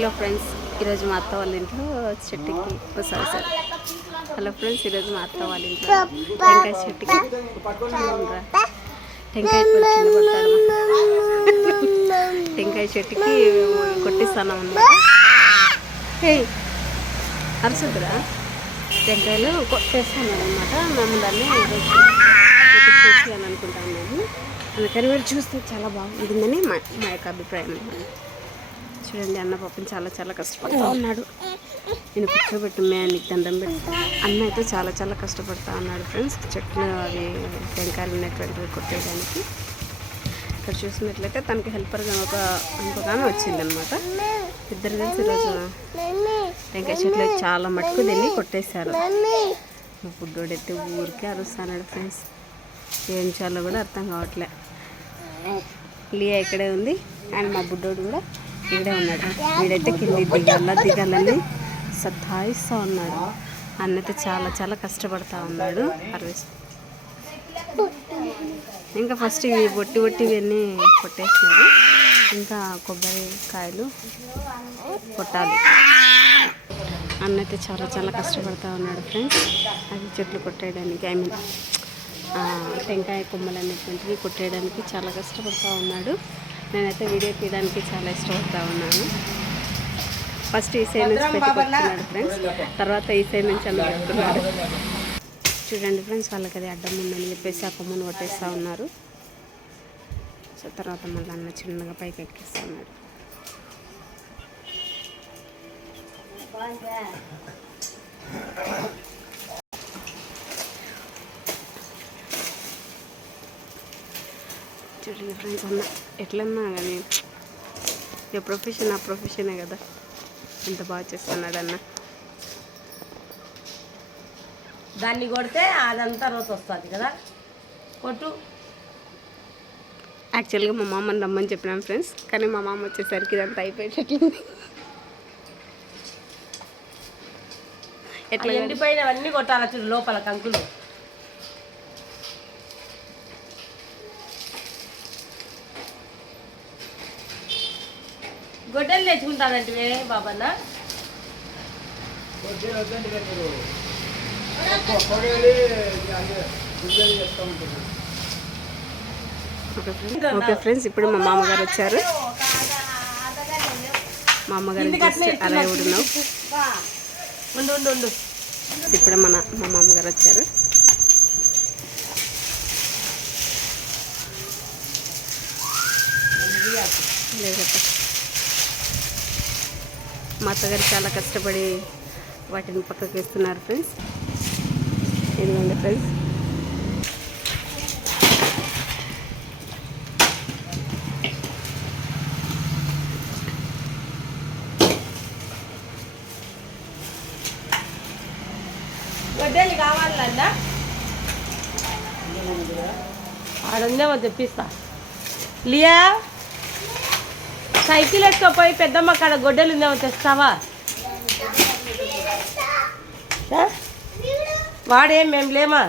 Hello friends, ఈరోజు మా అత్త వాళ్ళ ఇంట్లో చెట్టుకి సారీ హలో ఫ్రెండ్స్, ఈరోజు మా అత్త వాళ్ళ ఇంట్లో టెంకాయ చెట్టుకి టెంకాయ చెట్టుకి కొట్టిస్తాను అన్నమాట. అరుసుద్రా టెంకాయలు కొట్టేస్తాను అనమాట. మేము దాన్ని చూసి అని అనుకుంటా ఉన్నాము. అందుకని మీరు చూస్తే చాలా బాగుంటుందని మా యొక్క అభిప్రాయం అన్నమాట. చూడండి, అన్న పాపం చాలా కష్టపడుతూ ఉన్నాడు. నేను కూర్చోబెట్టు నీకు దండం పెట్టు. అన్న అయితే చాలా కష్టపడుతూ ఉన్నాడు ఫ్రెండ్స్. చెట్లు అవి టెంకాయలు ఉన్నటువంటివి కొట్టేయడానికి. ఇక్కడ చూసినట్లయితే తనకి హెల్పర్గా ఇంకొక వచ్చిందనమాట. ఇద్దరు కలిసి ఈరోజు టెంకాయ చెట్లు చాలా మటుకు దీన్ని కొట్టేశారు. మా బుడ్డోడైతే ఊరికే అరుస్తున్నాడు ఫ్రెండ్స్. ఏం చేయాలో కూడా అర్థం కావట్లే. లియా ఇక్కడే ఉంది అండ్ మా బుడ్డోడు కూడా ఇక్కడే ఉన్నాడు. వీడైతే కింది దిగాలని సతాయిస్తూ ఉన్నాడు. అన్నైతే చాలా కష్టపడతా ఉన్నాడు. ఇంకా ఫస్ట్ ఇవి బొట్టి ఇవన్నీ కొట్టేసినారు. ఇంకా కొబ్బరికాయలు కొట్టాలి. అన్నైతే చాలా కష్టపడతా ఉన్నాడు ఫ్రెండ్స్. అది చెట్లు కొట్టేయడానికి, ఐ మీన్ టెంకాయ కొమ్మలు అనేటువంటివి కొట్టేయడానికి చాలా కష్టపడుతూ ఉన్నాడు. నేనైతే వీడియో తీయడానికి చాలా ఇష్టపడతా ఉన్నాను. ఫస్ట్ ఈ సైడ్ నుంచి పెట్టుకుంటున్నాడు ఫ్రెండ్స్, తర్వాత ఈ సైడ్ నుంచి అన్న పెట్టుకున్నాడు. చూడండి ఫ్రెండ్స్, వాళ్ళకి అది అడ్డం ఉందని చెప్పేసి ఆ కొమ్మను కొట్టేస్తూ ఉన్నారు. సో తర్వాత మళ్ళీ అన్న చిన్నగా పైకి ఎక్కిస్తూ ఉన్నాడు. చూడండి ఫ్రెండ్స్, అన్న ఎట్లన్నా కానీ ఏ ప్రొఫెషన్ ఆ ప్రొఫెషనే కదా. ఎంత బాగా చేస్తున్నాడు అన్న. దాన్ని కొడితే అదంతా రోజు వస్తుంది కదా కొట్టు. యాక్చువల్గా మా మామని రమ్మని చెప్పినాం ఫ్రెండ్స్, కానీ మా మామ వచ్చేసరికి ఇదంతా అయిపోయేటట్లుంది. ఎట్లా ఎండిపోయినవన్నీ కొట్టాలి చూడు లోపల కంకులు. గొడ్డలు తెచ్చుకుంటానంటే బాబన్న. ఓకే ఫ్రెండ్స్, ఇప్పుడు మా మామగారు వచ్చారు. మా అమ్మగారు అరే ఉన్నావు. ఇప్పుడు మా మామగారు వచ్చారు. లేదట మా అత్తగారు చాలా కష్టపడి వాటిని పక్కకు వేస్తున్నారు ఫ్రెండ్స్. ఇదిగోండి ఫ్రెండ్స్, గొడ్డలి కావాలన్నా ఆడుందేమో తెప్పిస్తా. లియా సైకిల్ ఎత్తుకపోయి పెద్దమ్మ కాడ గొడ్డలు ఉందేమో తెస్తావా? వాడేం మేము లేమా?